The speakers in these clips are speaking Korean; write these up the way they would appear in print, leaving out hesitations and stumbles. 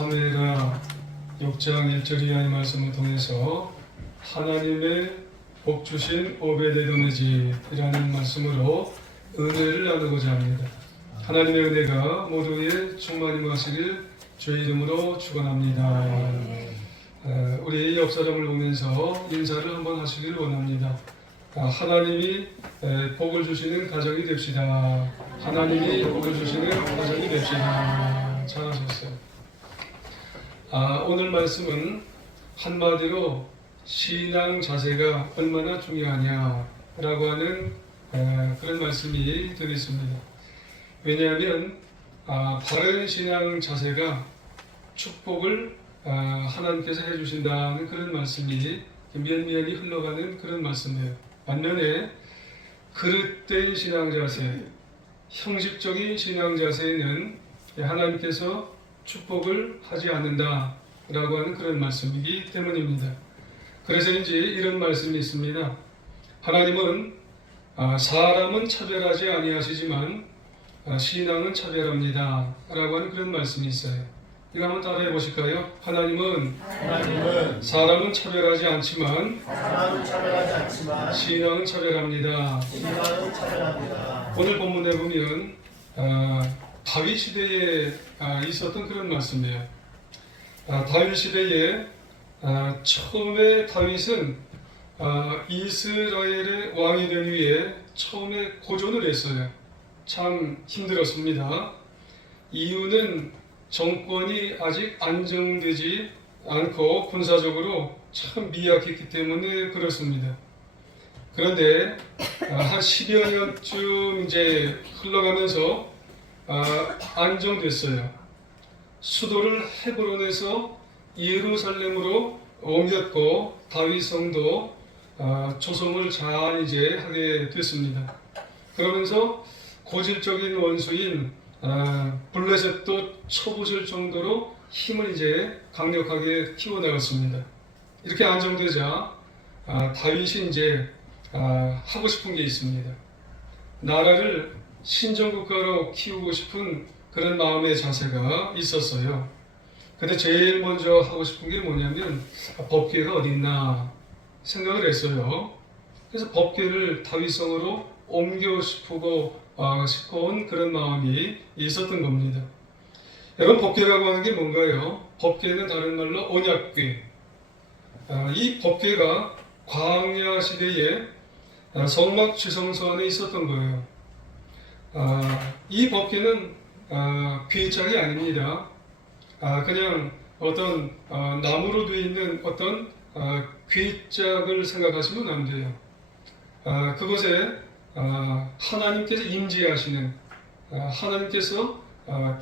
사무엘하 6장 1절 이하의 말씀을 통해서 하나님의 복 주신 오베데돔의 집이라는 말씀으로 은혜를 나누고자 합니다. 하나님의 은혜가 모두의 충만히 임하시길 주의 이름으로 축원합니다. 우리 옆 사람을 보면서 인사를 한번 하시길 원합니다. 하나님이 복을 주시는 가정이 됩시다. 하나님이 복을 주시는 가정이 됩시다. 잘하셨어요. 오늘 말씀은 한마디로 신앙 자세가 얼마나 중요하냐라고 하는 그런 말씀이 되겠습니다. 왜냐하면 바른 신앙 자세가 축복을 하나님께서 해주신다는 그런 말씀이 면면이 흘러가는 그런 말씀이에요. 반면에 그릇된 신앙 자세, 형식적인 신앙 자세에는 하나님께서 축복을 하지 않는다라고 하는 그런 말씀이기 때문입니다. 그래서인지 이런 말씀이 있습니다. 하나님은 사람은 차별하지 아니하시지만 신앙은 차별합니다 라고 하는 그런 말씀이 있어요. 이거 한번 따라해 보실까요? 하나님은 사람은 차별하지 않지만 신앙은 차별합니다. 오늘 본문에 보면 다윗 시대에 있었던 그런 말씀이에요. 다윗 시대에 처음에 다윗은 이스라엘의 왕이 된 후에 처음에 고전을 했어요. 참 힘들었습니다. 이유는 정권이 아직 안정되지 않고 군사적으로 참 미약했기 때문에 그렇습니다. 그런데 한 10여 년쯤 이제 흘러가면서 안정됐어요. 수도를 헤브론에서 예루살렘으로 옮겼고 다윗 성도 조성을 잘 이제 하게 됐습니다. 그러면서 고질적인 원수인 블레셋도 쳐부술 정도로 힘을 이제 강력하게 키워나갔습니다. 이렇게 안정되자 다윗이 이제 하고 싶은 게 있습니다. 나라를 신정국가로 키우고 싶은 그런 마음의 자세가 있었어요. 근데 제일 먼저 하고 싶은 게 뭐냐면 법궤가 어디 있나 생각을 했어요. 그래서 법궤를 다윗성으로 옮겨 싶어온 그런 마음이 있었던 겁니다. 여러분, 법궤라고 하는 게 뭔가요? 법궤는 다른 말로 언약궤. 이 법궤가 광야 시대에 성막 지성소 안에 있었던 거예요. 이 법궤는 궤짝이 아닙니다. 그냥 어떤 나무로 되어 있는 어떤 궤짝을 생각하시면 안 돼요. 그것에 하나님께서 임재하시는 하나님께서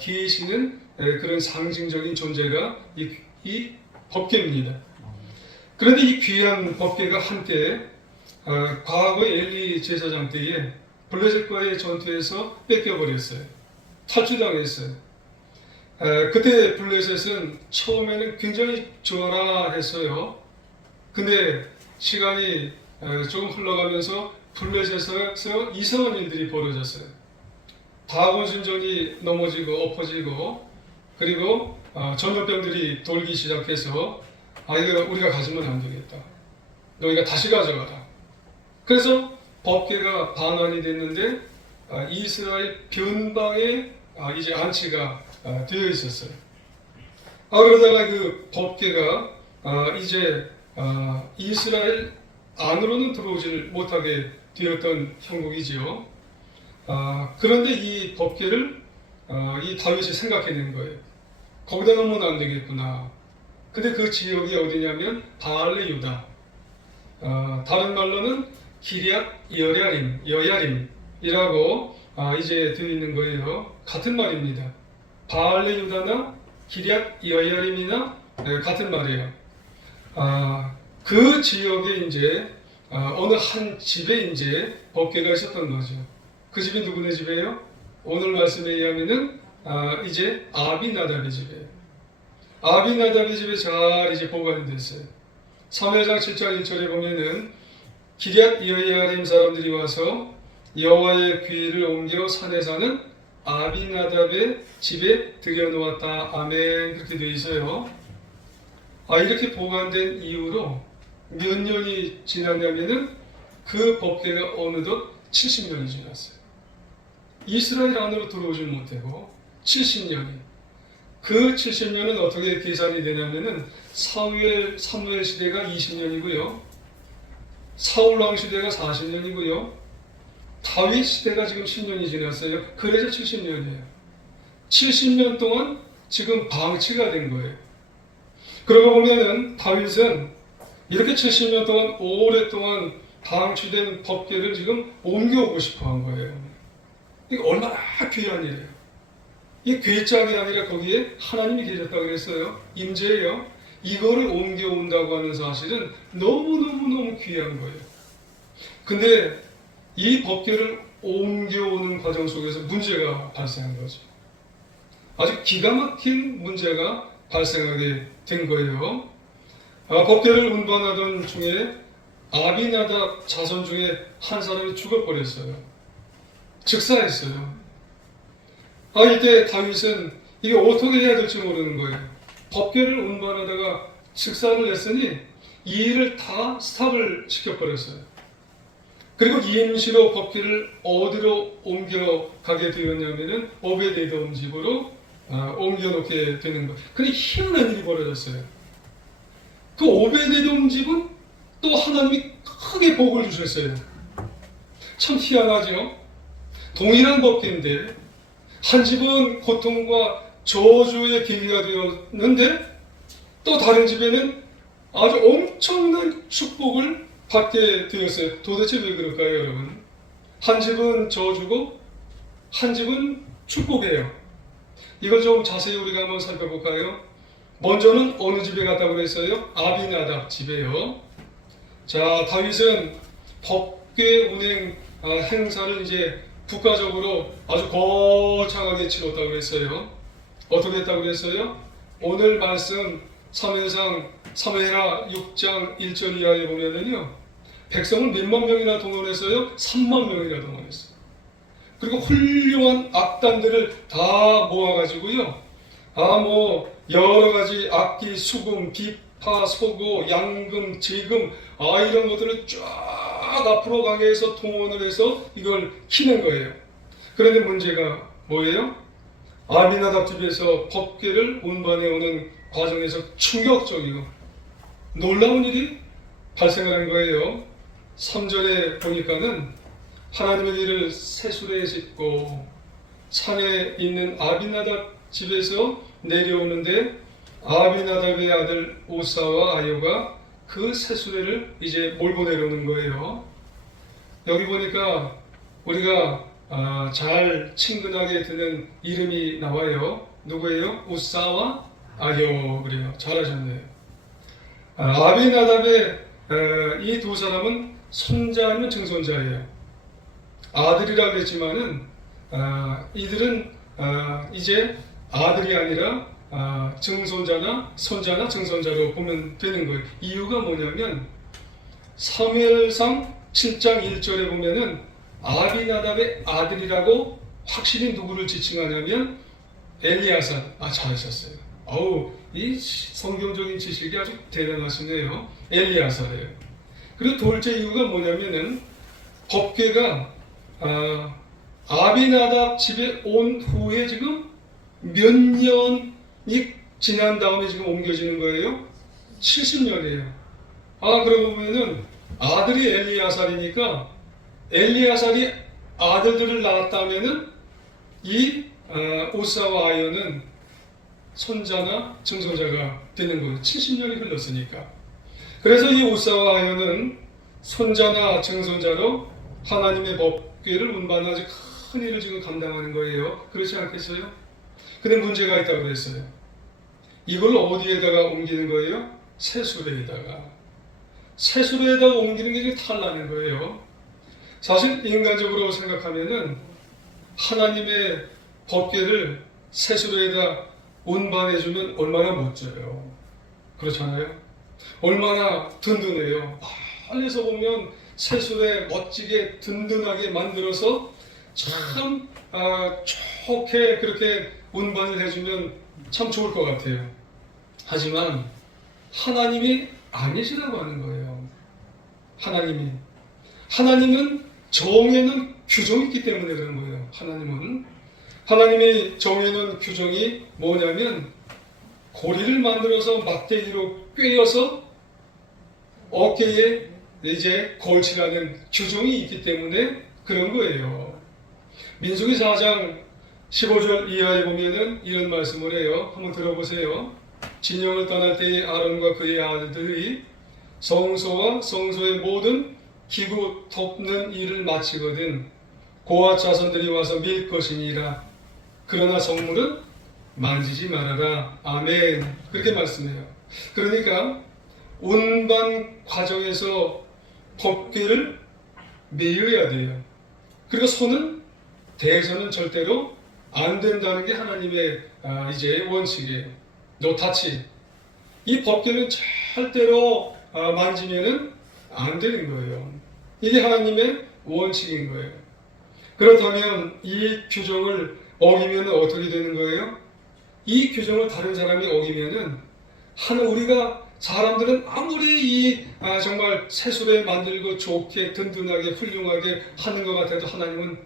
계시는 그런 상징적인 존재가 이 법궤입니다. 그런데 이 귀한 법궤가 한때 과거의 엘리 제사장 때에 블레셋과의 전투에서 뺏겨버렸어요. 탈취당했어요. 그때 블레셋은 처음에는 굉장히 조라했어요. 근데 시간이 조금 흘러가면서 블레셋에서 이상한 일들이 벌어졌어요. 다곤순전이 넘어지고 엎어지고, 그리고 전염병들이 돌기 시작해서 이거 우리가 가지면 안 되겠다. 너희가 다시 가져가라. 그래서 법궤가 반환이 됐는데 이스라엘 변방에 이제 안치가 되어 있었어요. 그러다가 그 법궤가 이제 이스라엘 안으로는 들어오지를 못하게 되었던 형국이지요. 그런데 이 법궤를 이 다윗이 생각해낸 거예요. 거기다 놓으면 안 되겠구나. 근데 그 지역이 어디냐면 바알레 유다. 다른 말로는 기럇 여야림이라고 이제 되어 있는 거예요. 같은 말입니다. 바알레 유다나 기럇 여야림이나 같은 말이에요. 그 지역에 이제 어느 한 집에 이제 법궤가 있었던 거죠. 그 집이 누구네 집이에요? 오늘 말씀에 의하면은 이제 아비나답의 집이에요. 아비나답의 집에 잘 이제 보관이 됐어요. 사무엘상 7장 1절에 보면은 기럇 여야림 사람들이 와서 여호와의 궤를 옮겨 산에 사는 아비나답의 집에 들여놓았다. 아멘. 그렇게 되어 있어요. 이렇게 보관된 이후로 몇 년이 지났냐면은 그 법궤가 어느덧 70년이 지났어요. 이스라엘 안으로 들어오지 못하고 70년이. 그 70년은 어떻게 계산이 되냐면은 사무엘 시대가 20년이고요. 사울왕 시대가 40년이고요. 다윗 시대가 지금 10년이 지났어요. 그래서 70년이에요. 70년 동안 지금 방치가 된 거예요. 그러고 보면은 다윗은 이렇게 70년 동안 오랫동안 방치된 법궤를 지금 옮겨오고 싶어 한 거예요. 이게 얼마나 귀한 일이에요. 이 괴짝이 아니라 거기에 하나님이 계셨다고 그랬어요. 임재예요. 이거를 옮겨온다고 하는 사실은 너무너무 귀한 거예요. 근데 이 법궤를 옮겨오는 과정 속에서 문제가 발생한 거죠. 아주 기가 막힌 문제가 발생하게 된 거예요. 법궤를 운반하던 중에 아비나답 자손 중에 한 사람이 죽어버렸어요. 즉사했어요. 이때 다윗은 이게 어떻게 해야 될지 모르는 거예요. 법궤를 운반하다가 즉사를 했으니 이 일을 다 스탑을 시켜버렸어요. 그리고 임시로 법궤를 어디로 옮겨가게 되었냐면은 오베데돔 집으로 옮겨놓게 되는 거예요. 근데 희한한 일이 벌어졌어요. 그 오베데돔 집은 또 하나님이 크게 복을 주셨어요. 참 희한하죠? 동일한 법궤인데 한 집은 고통과 저주의 계기가 되었는데 또 다른 집에는 아주 엄청난 축복을 받게 되었어요. 도대체 왜 그럴까요, 여러분? 한 집은 저주고 한 집은 축복이에요. 이걸 좀 자세히 우리가 한번 살펴볼까요? 먼저는 어느 집에 갔다고 그랬어요? 아비나답 집에요. 자, 다윗은 법궤 운행 행사를 이제 국가적으로 아주 거창하게 치렀다고 그랬어요. 어떻게 했다고 그랬어요? 오늘 말씀 사무엘하 6장 1절 이하에 보면은요, 백성을 몇만 명이나 동원했어요? 3만 명이나 동원했어요. 그리고 훌륭한 악단들을 다 모아가지고요, 여러 가지 악기, 수금, 비파, 소고, 양금, 제금, 이런 것들을 쫙 앞으로 가게 해서 동원을 해서 이걸 키는 거예요. 그런데 문제가 뭐예요? 아비나답 집에서 법궤를 운반해 오는 과정에서 충격적이고 놀라운 일이 발생하는 거예요. 3절에 보니까는 하나님의 길을 새수레에 짓고 산에 있는 아비나답 집에서 내려오는데 아비나답의 아들 오사와 아요가 그 새수레를 이제 몰고 내려오는 거예요. 여기 보니까 우리가 잘 친근하게 듣는 이름이 나와요. 누구예요? 오사와 아요. 그래요. 잘하셨네요. 아비나답의 이 두 사람은 손자 아니면 증손자예요. 아들이라고 했지만은 이들은 이제 아들이 아니라 증손자나 손자나 증손자로 보면 되는 거예요. 이유가 뭐냐면 사무엘상 7장 1절에 보면은 아비나답의 아들이라고 확실히 누구를 지칭하냐면 엘리야산. 잘하셨어요. 이 성경적인 지식이 아주 대단하시네요. 엘리야산이에요. 그리고 둘째 이유가 뭐냐면은 법궤가 아비나답 집에 온 후에 지금 몇 년이 지난 다음에 지금 옮겨지는 거예요? 70년이에요. 그러고 보면은 아들이 엘리야살이니까 엘리야살이 아들들을 낳았다면은 이 오사와 아요는 손자나 증손자가 되는 거예요. 70년이 흘렀으니까. 그래서 이 오사와 아요는 손자나 증손자로 하나님의 법궤를 운반하는 아주 큰 일을 지금 감당하는 거예요. 그렇지 않겠어요? 근데 문제가 있다고 그랬어요. 이걸 어디에다가 옮기는 거예요? 새수레에다가. 새수레에다가 옮기는 게 탈나는 거예요. 사실 인간적으로 생각하면은 하나님의 법궤를 새수레에다 운반해주면 얼마나 멋져요. 그렇잖아요? 얼마나 든든해요. 멀리서 보면 새수레 멋지게 든든하게 만들어서 참 좋게 그렇게 운반을 해주면 참 좋을 것 같아요. 하지만 하나님이 아니시라고 하는 거예요. 하나님은 정해놓은 규정이 있기 때문에 그런 거예요. 하나님이 정해놓은 규정이 뭐냐면 고리를 만들어서 막대기로 꿰어서 어깨에 이제 걸치라는 규정이 있기 때문에 그런 거예요. 민수기 4장 15절 이하에 보면은 이런 말씀을 해요. 한번 들어보세요. 진영을 떠날 때에 아론과 그의 아들들이 성소와 성소의 모든 기구 덮는 일을 마치거든 고아 자손들이 와서 밀 것이니라. 그러나 성물은 만지지 말아라. 아멘. 그렇게 말씀해요. 그러니까 운반 과정에서 법궤를 메어야 돼요. 그리고 손은 대서는 절대로 안 된다는 게 하나님의 이제 원칙이에요. No touch. 이 법궤는 절대로 만지면은 안 되는 거예요. 이게 하나님의 원칙인 거예요. 그렇다면 이 규정을 어기면 어떻게 되는 거예요? 이 규정을 다른 사람이 어기면은 우리가 사람들은 아무리 정말 세수레 만들고 좋게 든든하게 훌륭하게 하는 것 같아도 하나님은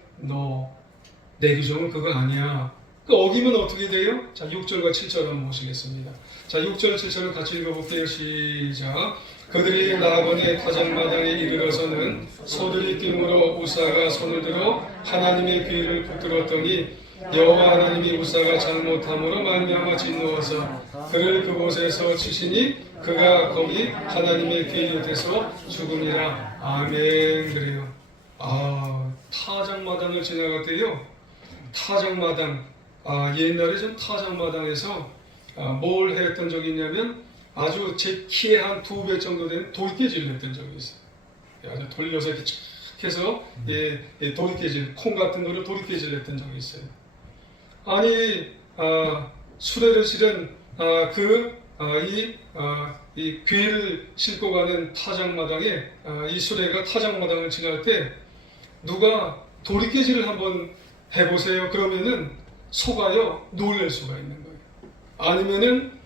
내 규정은 그거 아니야. 그 어기면 어떻게 돼요? 자, 6절과 7절 한번 보시겠습니다. 자, 6절 7절을 같이 읽어볼게요. 시작. 그들이 나번의 타작마당에 이르러서는 소들이 띵으로 우사가 손을 들어 하나님의 귀를 붙들었더니 여호와 하나님이 우사가 잘못함으로 말미암아 진노하사 그를 그곳에서 치시니 그가 거기 하나님의 귀 곁에서 죽음이라. 아멘. 그래요. 타작마당을 지나갔대요. 타작마당. 옛날에 좀 타작마당에서 뭘 했던 적이 있냐면 아주 제 키의 한 2배 정도 되는 돌깨질을 했던 적이 있어요. 아주 돌려서 이렇게 쫙 해서 돌깨질, 콩 같은 거를 돌깨질을 했던 적이 있어요. 수레를 실은 이 괴를 싣고 가는 타작마당에 이 수레가 타작마당을 지날 때 누가 돌깨질을 한번 해보세요. 그러면은 소가요 놀랄 수가 있는 거예요. 아니면은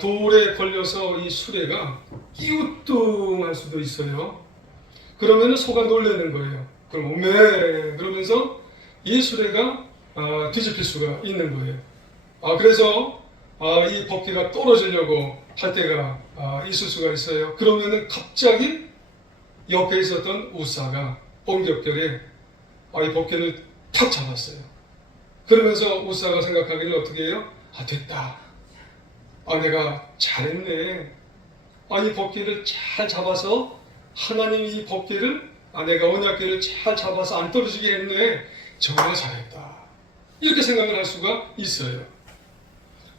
돌에 걸려서 이 수레가 끼우뚱할 수도 있어요. 그러면은 소가 놀라는 거예요. 그럼 오메 그러면서 이 수레가 뒤집힐 수가 있는 거예요. 그래서 이 법궤가 떨어지려고 할 때가 있을 수가 있어요. 그러면은 갑자기 옆에 있었던 우사가 엉겹결에 이 법궤를 탁 잡았어요. 그러면서 우사가 생각하기를 어떻게 해요? 됐다. 내가 잘했네. 이 법궤를 잘 잡아서 하나님이 이 법궤를 내가 언약궤를 잘 잡아서 안 떨어지게 했네. 정말 잘했다. 이렇게 생각을 할 수가 있어요.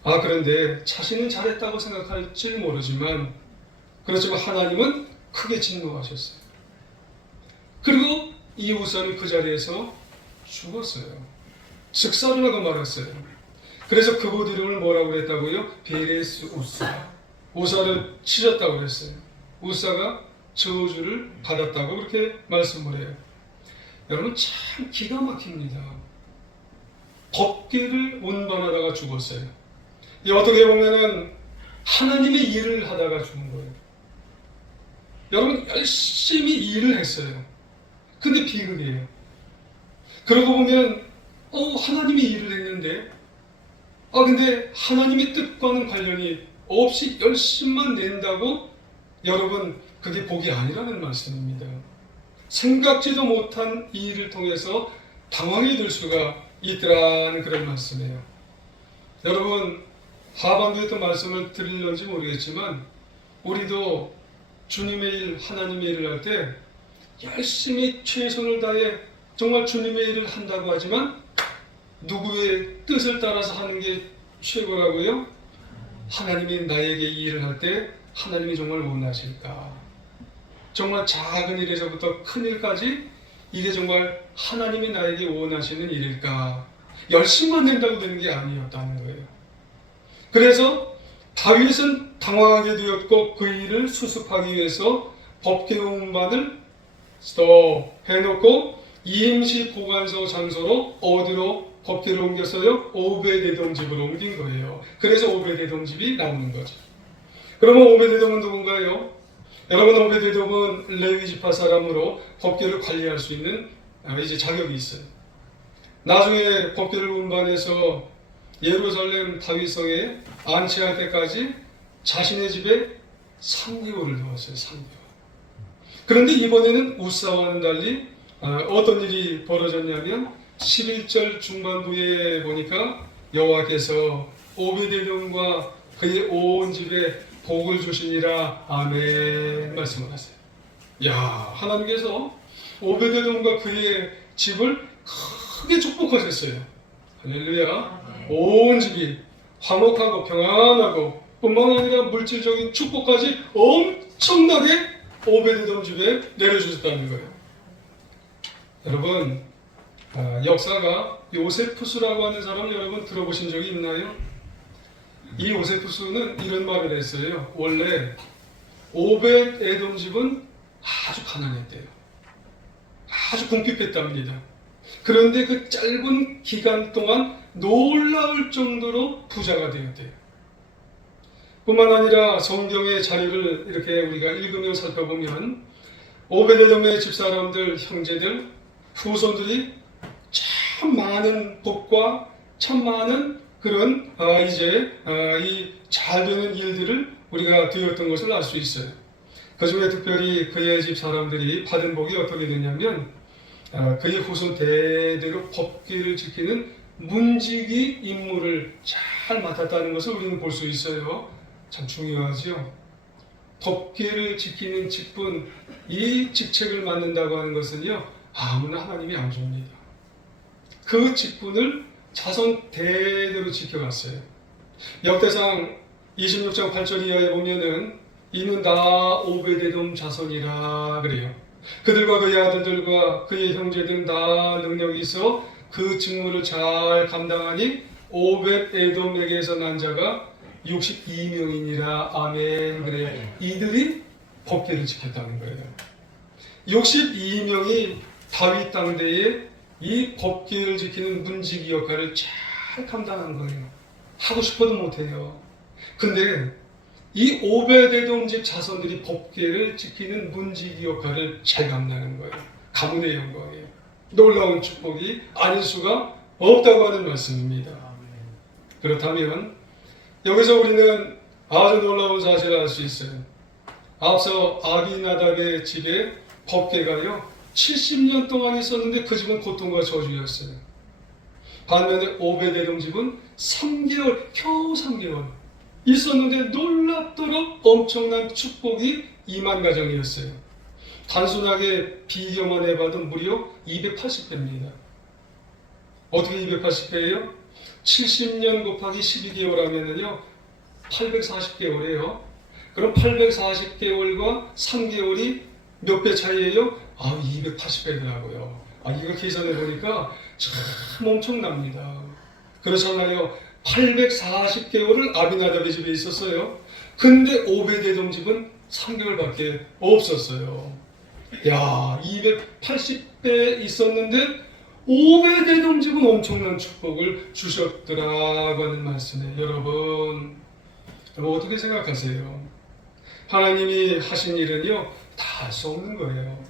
그런데 자신은 잘했다고 생각할지 모르지만 그렇지만 하나님은 크게 진노하셨어요. 그리고 이 우사는 그 자리에서 죽었어요. 즉사를 하고 말았어요. 그래서 그곳 이름을 뭐라고 그랬다고요? 베레스 우사. 우사를 치셨다고 그랬어요. 우사가 저주를 받았다고 그렇게 말씀을 해요. 여러분 참 기가 막힙니다. 법궤를 운반하다가 죽었어요. 어떻게 보면은 하나님의 일을 하다가 죽은 거예요. 여러분 열심히 일을 했어요. 근데 비극이에요. 그러고 보면 하나님이 일을 했는데 근데 하나님의 뜻과는 관련이 없이 열심만 낸다고 여러분 그게 복이 아니라는 말씀입니다. 생각지도 못한 이 일을 통해서 당황이 될 수가 있더라는 그런 말씀이에요. 여러분 하반기에 말씀을 드릴런지 모르겠지만 우리도 주님의 일, 하나님의 일을 할 때 열심히 최선을 다해 정말 주님의 일을 한다고 하지만 누구의 뜻을 따라서 하는 게 최고라고요? 하나님이 나에게 이 일을 할 때 하나님이 정말 원하실까? 정말 작은 일에서부터 큰 일까지 이게 정말 하나님이 나에게 원하시는 일일까? 열심만 낸다고 되는 게 아니었다는 거예요. 그래서 다윗은 당황하게 되었고 그 일을 수습하기 위해서 법궤 운반을 또 해놓고 임시 보관소 장소로 어디로 법궤를 옮겼어요? 오베데돔 집으로 옮긴 거예요. 그래서 오베데돔 집이 나오는 거죠. 그러면 오베데돔은 누군가요? 여러분, 오베데돔은 레위 지파 사람으로 법궤를 관리할 수 있는 이제 자격이 있어요. 나중에 법궤를 운반해서 예루살렘 다윗성에 안치할 때까지 자신의 집에 3개월을 두었어요. 3개월. 그런데 이번에는 우사와는 달리 어떤 일이 벌어졌냐면 11절 중반부에 보니까 여호와께서 오베데돔과 그의 온 집에 복을 주시니라. 아멘 말씀을 하세요. 야, 하나님께서 오베데돔과 그의 집을 크게 축복하셨어요. 할렐루야. 온 집이 화목하고 평안하고 뿐만 아니라 물질적인 축복까지 엄청나게 오베데돔 집에 내려주셨다는 거예요. 여러분, 역사가 요세푸스라고 하는 사람 여러분 들어보신 적이 있나요? 이 요세푸스는 이런 말을 했어요. 원래 오벳에돔 집은 아주 가난했대요. 아주 궁핍했답니다. 그런데 그 짧은 기간 동안 놀라울 정도로 부자가 되었대요. 뿐만 아니라 성경의 자료를 이렇게 우리가 읽으며 살펴보면 오베데돔의 집사람들, 형제들, 후손들이 참 많은 복과 참 많은 그런 이 잘 되는 일들을 우리가 되었던 것을 알 수 있어요. 그 중에 특별히 그의 집 사람들이 받은 복이 어떻게 되냐면 그의 후손 대대로 법궤를 지키는 문지기 임무를 잘 맡았다는 것을 우리는 볼 수 있어요. 참 중요하죠. 법궤를 지키는 직분, 이 직책을 맡는다고 하는 것은요, 아무나 하나님이 안 줍니다. 그 직분을 자손 대대로 지켜갔어요. 역대상 26장 8절 이하에 보면은 이는 다 오베데돔 자손이라 그래요. 그들과 그의 아들들과 그의 형제들은 다 능력이 있어 그 직무를 잘 감당하니 오벳에돔에게서 난 자가 62명이니라. 아멘. 그래, 이들이 법궤를 지켰다는 거예요. 62명이 다윗 당대에 이 법궤를 지키는 문지기 역할을 잘 감당한 거예요. 하고 싶어도 못해요. 근데 이 오베데돔 집 자손들이 법궤를 지키는 문지기 역할을 잘 감당하는 거예요. 가문의 영광이에요. 놀라운 축복이 아닐 수가 없다고 하는 말씀입니다. 그렇다면 여기서 우리는 아주 놀라운 사실을 알 수 있어요. 앞서 아비나답의 집에 법궤가요 70년 동안 있었는데 그 집은 고통과 저주였어요. 반면에 오베데돔 집은 3개월, 겨우 3개월 있었는데 놀랍도록 엄청난 축복이 임한 가정이었어요. 단순하게 비교만 해봐도 무려 280배입니다. 어떻게 280배예요? 70년 곱하기 12개월 하면은요 840개월이에요. 그럼 840개월과 3개월이 몇 배 차이예요? 280배더라고요. 이걸 계산해 보니까 참 엄청납니다. 그렇잖아요. 840개월을 아비나답의 집에 있었어요. 근데 오베데돔 집은 3개월밖에 없었어요. 야, 280배 있었는데 오베데돔 집은 엄청난 축복을 주셨더라고 하는 말씀에 여러분 어떻게 생각하세요? 하나님이 하신 일은요 다 할 수 없는 거예요.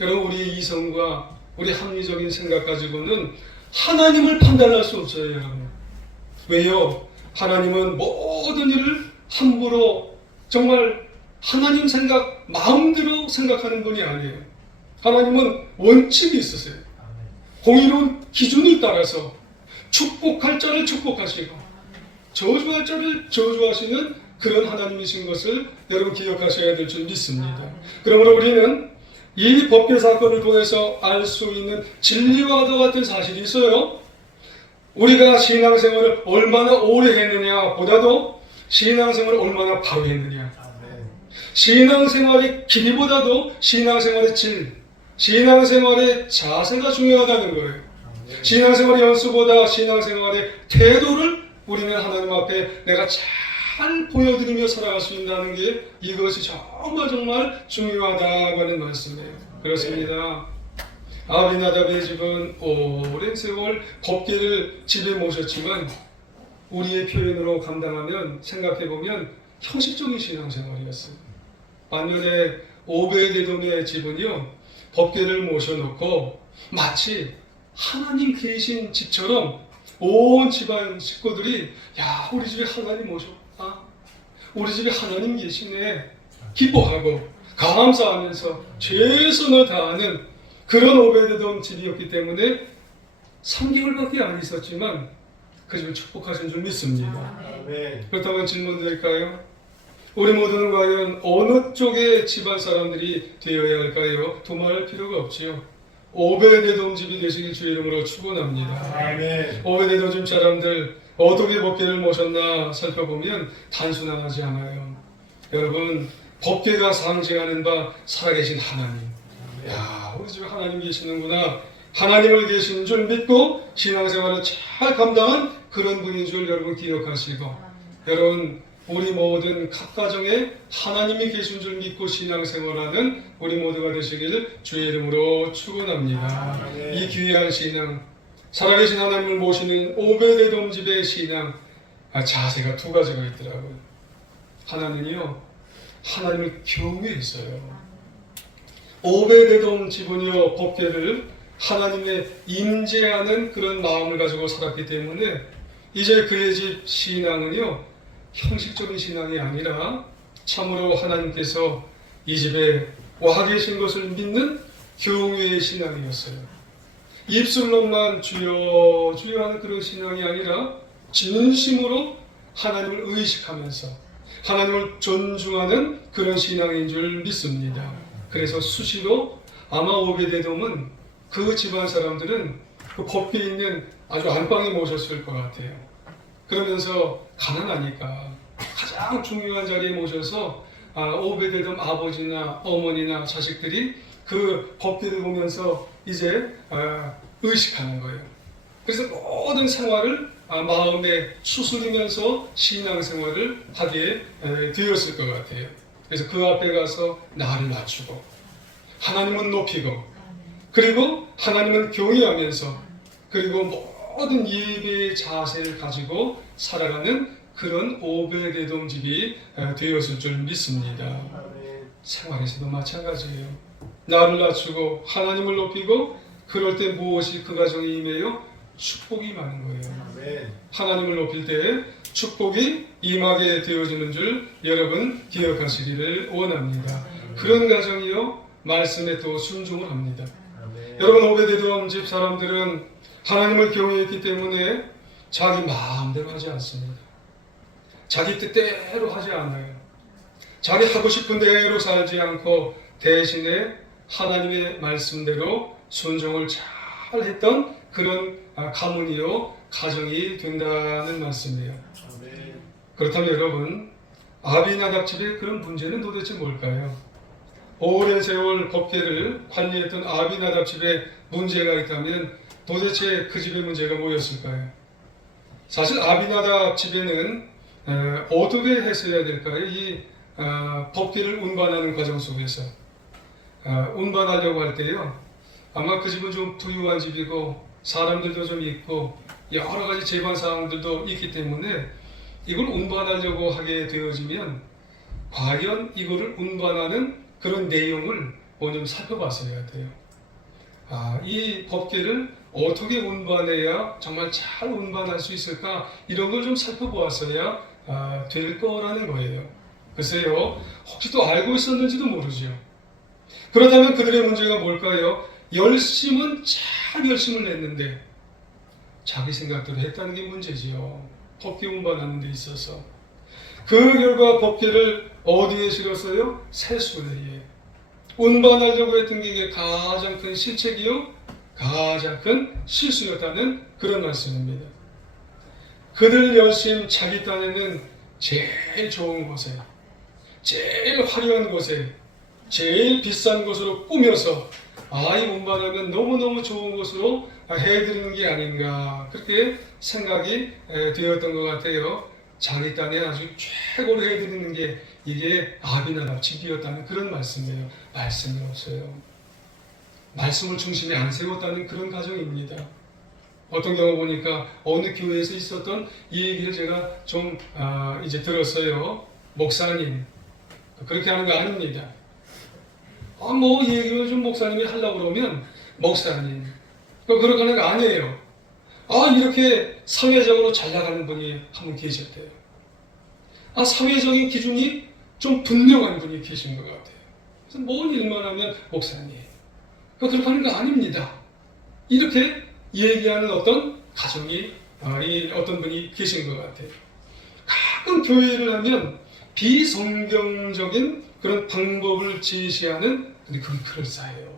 여러분, 우리 이성과 우리 합리적인 생각 가지고는 하나님을 판단할 수 없어요. 여러분, 왜요? 하나님은 모든 일을 함부로 정말 하나님 생각 마음대로 생각하는 분이 아니에요. 하나님은 원칙이 있으세요. 공의로운 기준을 따라서 축복할 자를 축복하시고 저주할 자를 저주하시는 그런 하나님이신 것을 여러분 기억하셔야 될 줄 믿습니다. 그러므로 우리는 이 법궤 사건을 통해서 알 수 있는 진리와도 같은 사실이 있어요. 우리가 신앙생활을 얼마나 오래 했느냐 보다도 신앙생활을 얼마나 바로 했느냐, 신앙생활의 길이보다도 신앙생활의 질, 신앙생활의 자세가 중요하다는 거예요. 신앙생활의 연수보다 신앙생활의 태도를 우리는 하나님 앞에 내가 잘 보여드리며 살아갈 수 있다는 게 이것이 정말 중요하다고 하는 말씀이에요. 그렇습니다. 아비나답의 집은 오랜 세월 법궤를 집에 모셨지만 우리의 표현으로 감당하면 생각해보면 형식적인 신앙생활이었어요. 반면에 오베데돔의 집은요, 법궤를 모셔놓고 마치 하나님 계신 집처럼 온 집안 식구들이 야, 우리 집에 하나님 오셨다, 우리 집에 하나님 계시네 기뻐하고 감사하면서 최선을 다하는 그런 오베데돔 집이었기 때문에 3개월밖에 안 있었지만 그 집을 축복하신 줄 믿습니다. 아멘. 그렇다면 질문 드릴까요? 우리 모두는 과연 어느 쪽의 집안 사람들이 되어야 할까요? 두말할 필요가 없지요. 오베데돔 집이 되시길 주의 이름으로 축원합니다. 아멘. 오베데돔 집 사람들 어떻게 법궤를 모셨나 살펴보면 단순하지 않아요. 여러분, 법궤가 상징하는 바 살아계신 하나님. 야, 우리 집에 하나님 계시는구나. 하나님을 계신 줄 믿고 신앙생활을 잘 감당한 그런 분인 줄 여러분 기억하시고, 여러분 우리 모든 각 가정에 하나님이 계신 줄 믿고 신앙생활하는 우리 모두가 되시기를 주의 이름으로 축원합니다. 이 귀한 신앙, 살아계신 하나님을 모시는 오베데돔 집의 신앙, 자세가 두 가지가 있더라고요. 하나는요, 하나님을 경외했어요. 오베데돔 집은요, 법궤를 하나님의 임재하는 그런 마음을 가지고 살았기 때문에 이제 그의 집 신앙은요, 형식적인 신앙이 아니라 참으로 하나님께서 이 집에 와 계신 것을 믿는 경외의 신앙이었어요. 입술로만 주여 주여 하는 그런 신앙이 아니라 진심으로 하나님을 의식하면서 하나님을 존중하는 그런 신앙인 줄 믿습니다. 그래서 수시로 아마 오베데돔은 그 집안 사람들은 그 법궤 있는 아주 안방에 모셨을 것 같아요. 그러면서 가난하니까 가장 중요한 자리에 모셔서 오베데돔 아버지나 어머니나 자식들이 그 법궤를 보면서 이제 의식하는 거예요. 그래서 모든 생활을 마음에 추스리면서 신앙생활을 하게 되었을 것 같아요. 그래서 그 앞에 가서 나를 낮추고 하나님은 높이고 그리고 하나님은 경외하면서 그리고 모든 예배의 자세를 가지고 살아가는 그런 오베데돔 집이 되었을 줄 믿습니다. 생활에서도 마찬가지예요. 나를 낮추고 하나님을 높이고 그럴 때 무엇이 그 가정에 임해요? 축복이 많은 거예요. 하나님을 높일 때 축복이 임하게 되어지는 줄 여러분 기억하시기를 원합니다. 그런 가정이요, 말씀에 또 순종을 합니다. 여러분, 오베데돔 집 사람들은 하나님을 경외했기 때문에 자기 마음대로 하지 않습니다. 자기 뜻대로 하지 않아요. 자기 하고 싶은 대로 살지 않고 대신에 하나님의 말씀대로 순종을 잘 했던 그런 가문이요, 가정이 된다는 말씀이에요. 그렇다면 여러분, 아비나답 집의 그런 문제는 도대체 뭘까요? 오랜 세월 법궤를 관리했던 아비나답 집에 문제가 있다면 도대체 그 집의 문제가 뭐였을까요? 사실 아비나답 집에는 어떻게 했어야 될까요? 이 법궤를 운반하는 과정 속에서 운반하려고 할 때요, 아마 그 집은 좀 부유한 집이고 사람들도 좀 있고 여러 가지 재반 사항들도 있기 때문에 이걸 운반하려고 하게 되어지면 과연 이거를 운반하는 그런 내용을 먼저 살펴봤어야 돼요. 이 법궤를 어떻게 운반해야 정말 잘 운반할 수 있을까, 이런 걸 좀 살펴보았어야 될 거라는 거예요. 글쎄요, 혹시 또 알고 있었는지도 모르죠. 그렇다면 그들의 문제가 뭘까요? 열심은 잘 열심을 냈는데 자기 생각대로 했다는 게 문제지요. 법궤 운반하는 데 있어서. 그 결과 법궤를 어디에 실었어요? 세수대에. 운반하려고 했던 게 이게 가장 큰 실책이요, 가장 큰 실수였다는 그런 말씀입니다. 그들 열심 자기 딴에는 제일 좋은 곳에, 제일 화려한 곳에, 제일 비싼 곳으로 꾸며서 이 운반하면 너무너무 좋은 곳으로 해드리는 게 아닌가, 그렇게 생각이 되었던 것 같아요. 자기 딴에 아주 최고로 해드리는 게 이게 아비나답 집이었다는 그런 말씀이에요. 말씀이 없어요. 말씀을 중심에 안 세웠다는 그런 가정입니다. 어떤 경우 보니까 어느 교회에서 있었던 이 얘기를 제가 좀 이제 들었어요. 목사님 그렇게 하는 거 아닙니다. 뭐 이 얘기를 좀 목사님이 하려고 그러면 목사님 그렇게 하는 거 아니에요. 이렇게 사회적으로 잘 나가는 분이 한 분 계셨대요. 사회적인 기준이 좀 분명한 분이 계신 것 같아요. 그래서 뭔 일만 하면 목사님 그렇게 하는 거 아닙니다. 이렇게 얘기하는 어떤 가정이 어떤 분이 계신 것 같아요. 가끔 교회를 하면 비성경적인 그런 방법을 제시하는 근데 그건 그럴싸해요.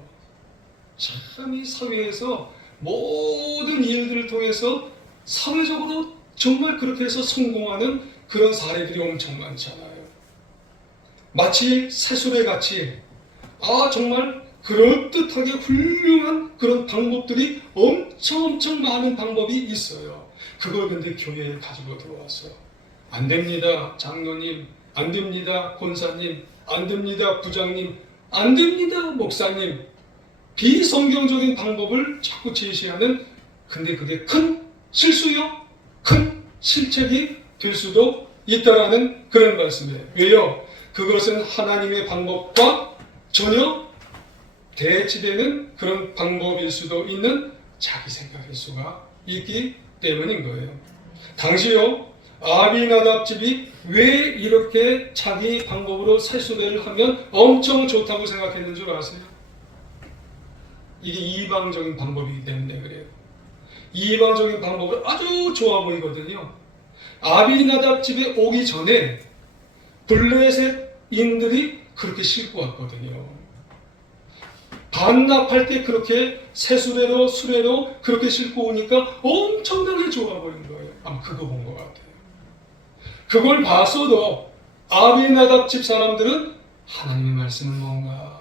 참 이 사회에서 모든 일들을 통해서 사회적으로 정말 그렇게 해서 성공하는 그런 사례들이 엄청 많잖아요. 마치 새수레같이 정말 그럴듯하게 훌륭한 그런 방법들이 엄청 많은 방법이 있어요. 그걸 근데 교회에 가지고 들어왔어요. 안 됩니다 장로님, 안 됩니다 권사님, 안 됩니다 부장님, 안 됩니다 목사님. 비성경적인 방법을 자꾸 제시하는 근데 그게 큰 실수요, 큰 실책이 될 수도 있다라는 그런 말씀이에요. 왜요? 그것은 하나님의 방법과 전혀 대치되는 그런 방법일 수도 있는 자기 생각일 수가 있기 때문인 거예요. 당시요 아비나답 집이 왜 이렇게 자기 방법으로 새수레를 하면 엄청 좋다고 생각했는 줄 아세요? 이게 이방적인 방법이기 때문에 그래요. 이방적인 방법은 아주 좋아 보이거든요. 아비나답 집에 오기 전에 블레셋인들이 그렇게 싣고 왔거든요. 반납할 때 그렇게 새수레로 수레로 그렇게 싣고 오니까 엄청나게 좋아 보이는 거예요. 아마 그거 본 것 같아요. 그걸 봤어도 아비나답 집 사람들은 하나님의 말씀은 뭔가,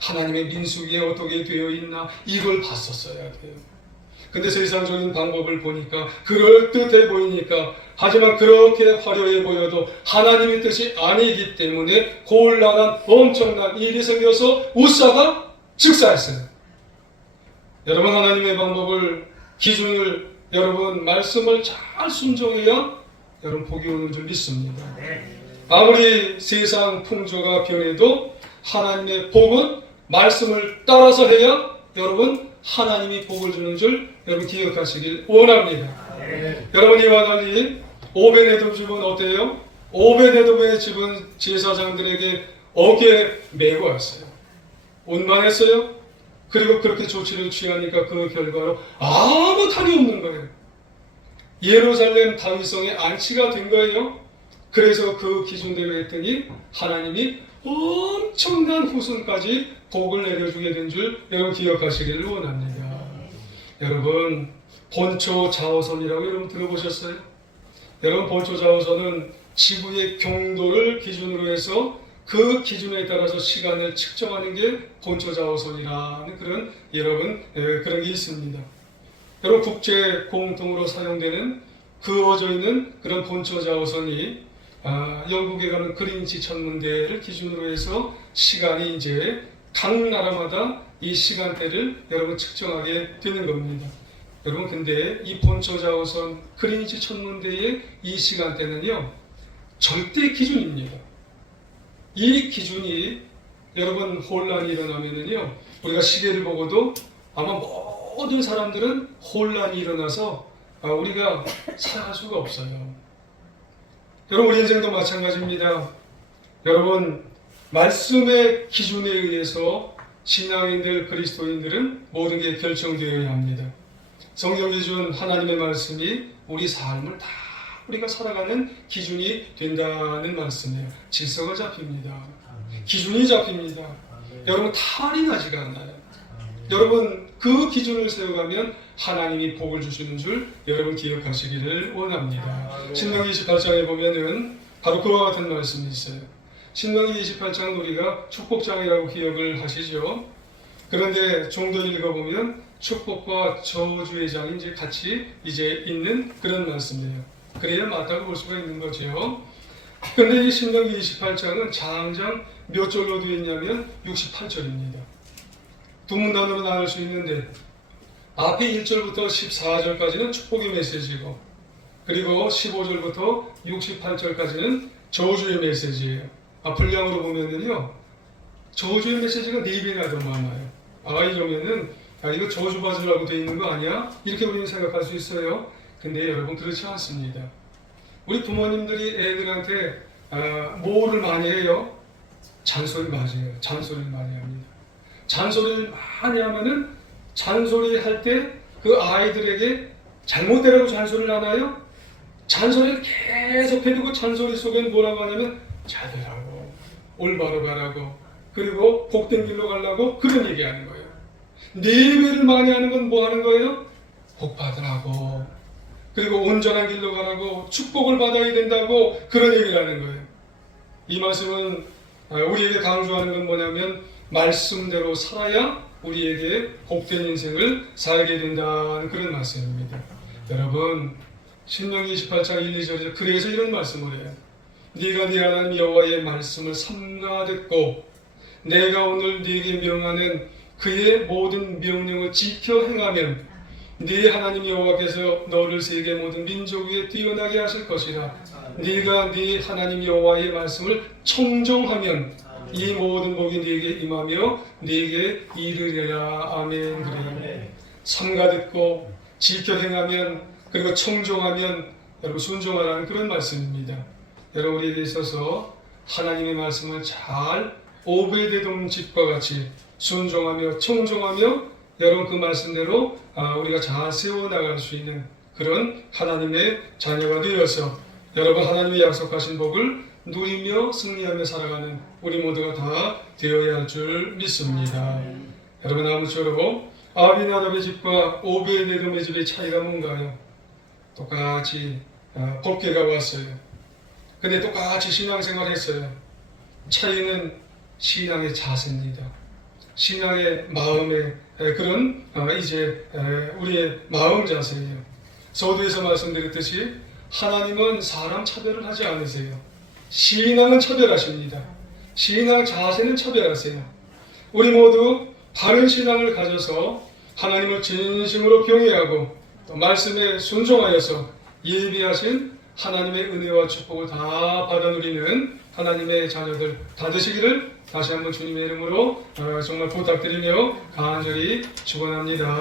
하나님의 민수기에 어떻게 되어 있나 이걸 봤었어야 돼요. 근데 세상적인 방법을 보니까 그럴듯해 보이니까, 하지만 그렇게 화려해 보여도 하나님의 뜻이 아니기 때문에 곤란한 엄청난 일이 생겨서 우사가 즉사했어요. 여러분 하나님의 방법을, 기준을, 여러분 말씀을 잘 순종해야 여러분 복이 오는 줄 믿습니다. 아무리 세상 풍조가 변해도 하나님의 복은 말씀을 따라서 해야 여러분 하나님이 복을 주는 줄 여러분 기억하시길 원합니다. 여러분 이와 달리 오베데돔 집은 어때요? 오베데돔의 집은 제사장들에게 어깨에 메고 왔어요. 운반했어요. 그리고 그렇게 조치를 취하니까 그 결과로 아무 탈이 없는 거예요. 예루살렘 다윗성에 안치가 된 거예요. 그래서 그 기준대로 했더니 하나님이 엄청난 후손까지 복을 내려주게 된 줄 여러분 기억하시기를 원합니다. 여러분 본초 자오선이라고 여러분 들어보셨어요? 여러분 본초 자오선은 지구의 경도를 기준으로 해서 그 기준에 따라서 시간을 측정하는 게 본초 자오선이라는 그런 여러분 그런 게 있습니다. 여러분 국제 공통으로 사용되는 그어져 있는 그런 본초 자오선이 영국에 가는 그린치 천문대를 기준으로 해서 시간이 이제 각 나라마다 이 시간대를 여러분 측정하게 되는 겁니다. 여러분 근데 이 본초 자오선 그린치 천문대의 이 시간대는요 절대 기준입니다. 이 기준이 여러분 혼란이 일어나면은요 우리가 시계를 보고도 아마 모든 사람들은 혼란이 일어나서 우리가 살아갈 수가 없어요. 여러분 우리 인생도 마찬가지입니다. 여러분 말씀의 기준에 의해서 신앙인들, 그리스도인들은 모든 게 결정되어야 합니다. 성경이 준 하나님의 말씀이 우리 삶을 다 우리가 살아가는 기준이 된다는 말씀이에요. 질서가 잡힙니다. 기준이 잡힙니다. 여러분 탈이 나지가 않아요. 여러분 그 기준을 세워가면 하나님이 복을 주시는 줄 여러분 기억하시기를 원합니다. 신명기 28장에 보면은 바로 그와 같은 말씀이 있어요. 신명기 28장은 우리가 축복장이라고 기억을 하시죠. 그런데 좀 더 읽어보면 축복과 저주의 장이 이제 같이 이제 있는 그런 말씀이에요. 그래야 맞다고 볼 수가 있는 거죠. 그런데 이 신명기 28장은 장장 몇 절로 되어 있냐면 68절입니다. 두 문단으로 나눌 수 있는데 앞에 1절부터 14절까지는 축복의 메시지고 그리고 15절부터 68절까지는 저주의 메시지예요. 분량으로 보면은요 저주의 메시지가 4배나 더 많아요. 이러면은 이거 저주받으라고 돼 있는 거 아니야? 이렇게 우리는 생각할 수 있어요. 근데 여러분 그렇지 않습니다. 우리 부모님들이 애들한테 뭐를 많이 해요? 잔소리 많이 해요. 잔소리를 많이 합니다. 잔소리를 많이 하면은 잔소리 할 때 그 아이들에게 잘못되라고 잔소리를 하나요? 잔소리를 계속 해두고 잔소리 속엔 뭐라고 하냐면 잘 되라고, 올바로 가라고, 그리고 복된 길로 가려고 그런 얘기하는 거예요. 4배를 많이 하는 건 뭐 하는 거예요? 복 받으라고, 그리고 온전한 길로 가라고, 축복을 받아야 된다고 그런 얘기를 하는 거예요. 이 말씀은 우리에게 강조하는 건 뭐냐면 말씀대로 살아야 우리에게 복된 인생을 살게 된다는 그런 말씀입니다. 여러분 신명기 28장 1, 2절에서 그래서 이런 말씀을 해요. 네가 네 하나님 여호와의 말씀을 삼가 듣고 내가 오늘 네게 명하는 그의 모든 명령을 지켜 행하면 네 하나님 여호와께서 너를 세계 모든 민족 위에 뛰어나게 하실 것이라. 네가 네 하나님 여호와의 말씀을 청종하면 이 모든 복이 네게 임하며 네게 이르리라. 아멘. 그래요. 삼가 듣고 지켜 행하면 그리고 청종하면 여러분 순종하라는 그런 말씀입니다. 여러분에게 있어서 하나님의 말씀을 잘 오베데돔 집과 같이 순종하며 청종하며 여러분 그 말씀대로 우리가 잘 세워나갈 수 있는 그런 하나님의 자녀가 되어서 여러분 하나님의 약속하신 복을 누리며 승리하며 살아가는 우리 모두가 다 되어야 할 줄 믿습니다. 여러분 아무쪼록 아비나답의 집과 오베데돔의 집의 차이가 뭔가요? 똑같이 법궤가 왔어요. 근데 똑같이 신앙생활 했어요. 차이는 신앙의 자세입니다. 신앙의 마음의 그런 이제 우리의 마음 자세예요. 서두에서 말씀드렸듯이 하나님은 사람 차별을 하지 않으세요. 신앙은 차별하십니다. 신앙 자세는 차별하세요. 우리 모두 바른 신앙을 가져서 하나님을 진심으로 경외하고 또 말씀에 순종하여서 예비하신 하나님의 은혜와 축복을 다 받아 누리는 하나님의 자녀들 다 되시기를 다시 한번 주님의 이름으로 정말 부탁드리며 간절히 축원합니다.